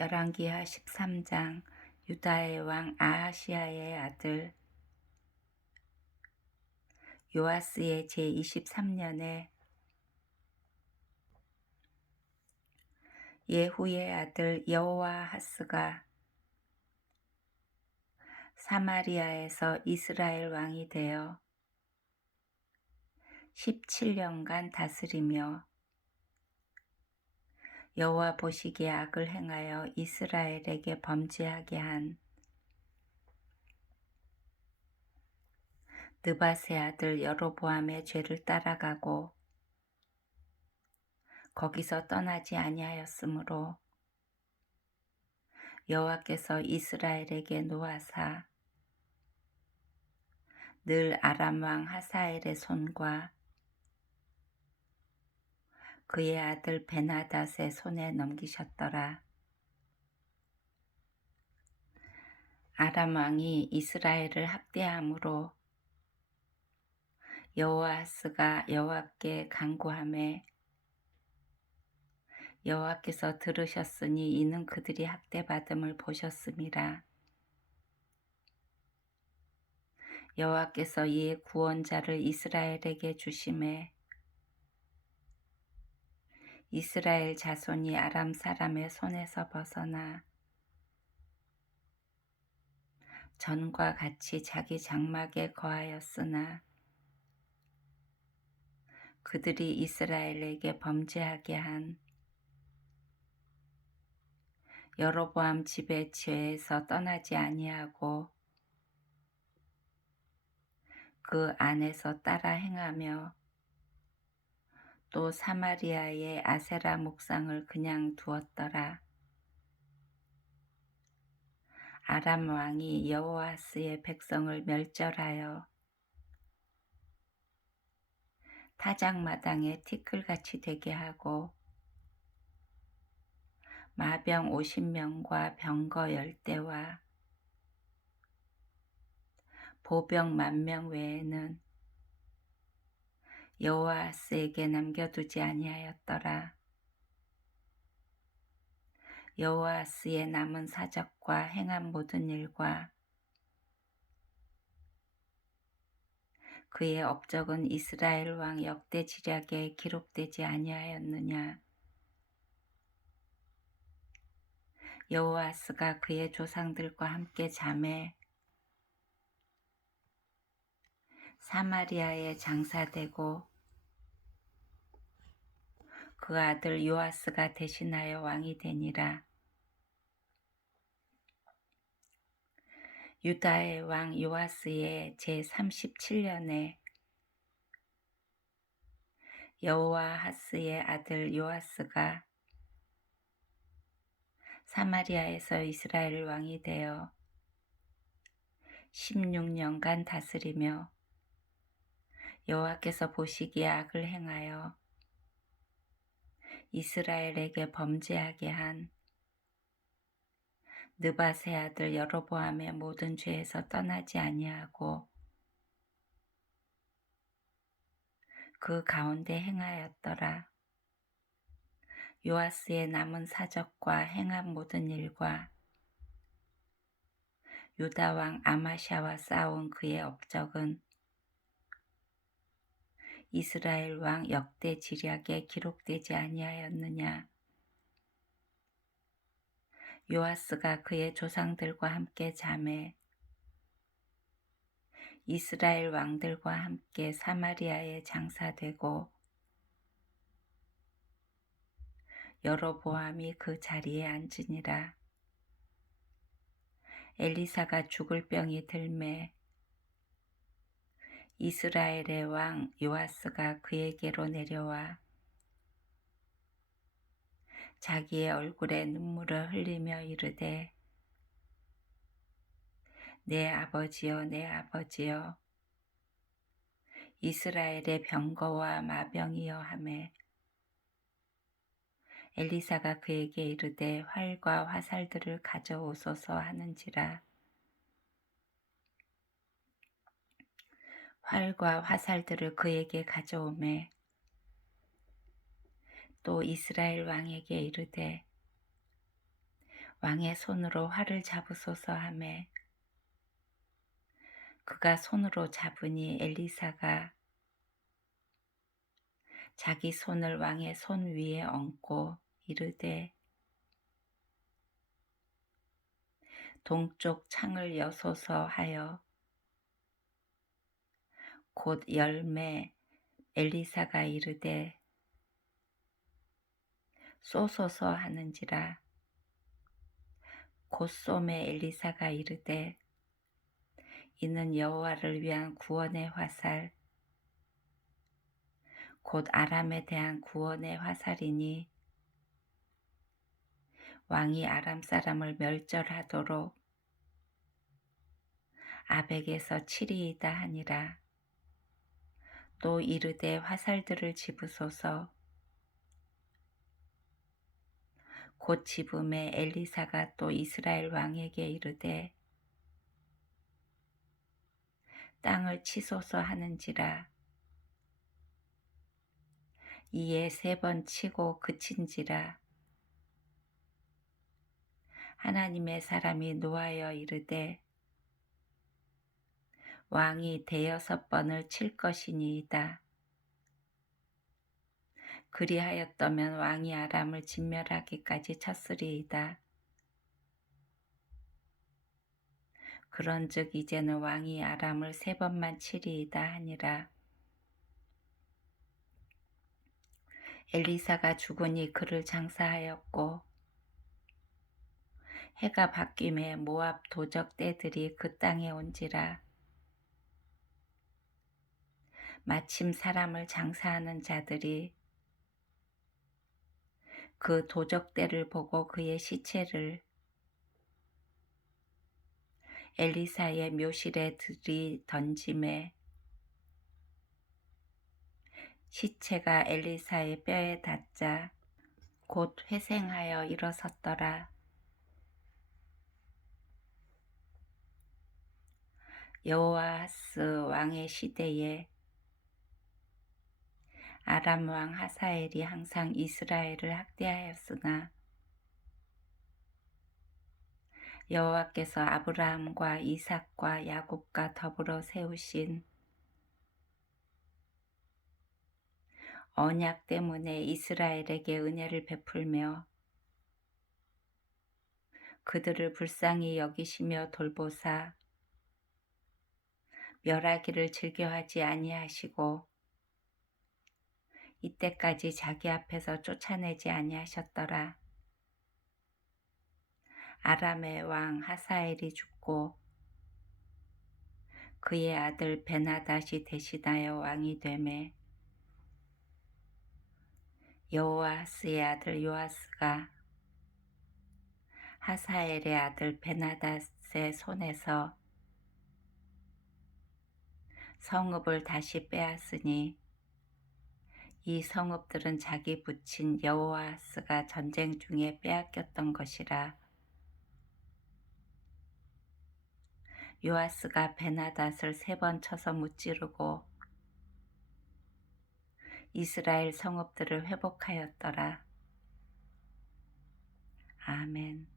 열왕기하 13장 유다의 왕 아하시아의 아들 요아스의 제23년에 예후의 아들 여호와 하스가 사마리아에서 이스라엘 왕이 되어 17년간 다스리며 여호와 보시기에 악을 행하여 이스라엘에게 범죄하게 한 느바세 아들 여로보암의 죄를 따라가고 거기서 떠나지 아니하였으므로 여호와께서 이스라엘에게 노하사 늘 아람 왕 하사엘의 손과 그의 아들 베나닷의 손에 넘기셨더라. 아람 왕이 이스라엘을 학대함으로 여호와스가 여호와께 간구함에 여호와께서 들으셨으니 이는 그들이 학대받음을 보셨음이라. 여호와께서 이의 구원자를 이스라엘에게 주심에 이스라엘 자손이 아람 사람의 손에서 벗어나 전과 같이 자기 장막에 거하였으나 그들이 이스라엘에게 범죄하게 한 여로보암 집의 죄에서 떠나지 아니하고 그 안에서 따라 행하며 또 사마리아의 아세라 목상을 그냥 두었더라. 아람 왕이 여호와스의 백성을 멸절하여 타작마당에 티끌같이 되게 하고 마병 50명과 병거 10대와 보병 만명 외에는 여호와스에게 남겨두지 아니하였더라. 여호와스의 남은 사적과 행한 모든 일과 그의 업적은 이스라엘 왕 역대 지략에 기록되지 아니하였느냐. 여호와스가 그의 조상들과 함께 잠에 사마리아에 장사되고 그 아들 요아스가 대신하여 왕이 되니라. 유다의 왕 요아스의 제37년에 여호와 하스의 아들 요아스가 사마리아에서 이스라엘 왕이 되어 16년간 다스리며 여호와께서 보시기에 악을 행하여 이스라엘에게 범죄하게 한 느바세 아들 여로보암의 모든 죄에서 떠나지 아니하고 그 가운데 행하였더라. 요아스의 남은 사적과 행한 모든 일과 유다 왕 아마샤와 싸운 그의 업적은 이스라엘 왕 역대 지략에 기록되지 아니하였느냐. 요아스가 그의 조상들과 함께 잠에 이스라엘 왕들과 함께 사마리아에 장사되고 여로보암이 그 자리에 앉으니라. 엘리사가 죽을 병이 들매 이스라엘의 왕 요아스가 그에게로 내려와 자기의 얼굴에 눈물을 흘리며 이르되 내 아버지여 내 아버지여 이스라엘의 병거와 마병이여 하매. 엘리사가 그에게 이르되 활과 화살들을 가져오소서 하는지라 활과 화살들을 그에게 가져오매 또 이스라엘 왕에게 이르되 왕의 손으로 활을 잡으소서 하매. 그가 손으로 잡으니 엘리사가 자기 손을 왕의 손 위에 얹고 이르되 동쪽 창을 여소서 하여 곧 열매 엘리사가 이르되 쏘소서 하는지라. 곧 쏘매 엘리사가 이르되 이는 여호와를 위한 구원의 화살 곧 아람에 대한 구원의 화살이니 왕이 아람 사람을 멸절하도록 아벡에서 치리이다 하니라 또 이르되 화살들을 집으소서. 곧 집음에 엘리사가 또 이스라엘 왕에게 이르되 땅을 치소서 하는지라. 이에 세 번 치고 그친지라. 하나님의 사람이 노하여 이르되 왕이 대여섯 번을 칠 것이니이다. 그리하였다면 왕이 아람을 진멸하기까지 쳤으리이다. 그런즉 이제는 왕이 아람을 세 번만 치리이다 하니라. 엘리사가 죽으니 그를 장사하였고 해가 바뀜에 모압 도적 떼들이 그 땅에 온지라. 마침 사람을 장사하는 자들이 그 도적대를 보고 그의 시체를 엘리사의 묘실에 들이 던짐에 시체가 엘리사의 뼈에 닿자 곧 회생하여 일어섰더라. 여호와스 왕의 시대에 아람 왕 하사엘이 항상 이스라엘을 학대하였으나 여호와께서 아브라함과 이삭과 야곱과 더불어 세우신 언약 때문에 이스라엘에게 은혜를 베풀며 그들을 불쌍히 여기시며 돌보사 멸하기를 즐겨하지 아니하시고 이때까지 자기 앞에서 쫓아내지 아니하셨더라. 아람의 왕 하사엘이 죽고 그의 아들 베나다시 대신하여 왕이 되매 여호아스의 아들 요아스가 하사엘의 아들 베나닷의 손에서 성읍을 다시 빼앗으니 이 성읍들은 자기 부친 여호아스가 전쟁 중에 빼앗겼던 것이라. 요아스가 베나닷을 세 번 쳐서 무찌르고 이스라엘 성읍들을 회복하였더라. 아멘.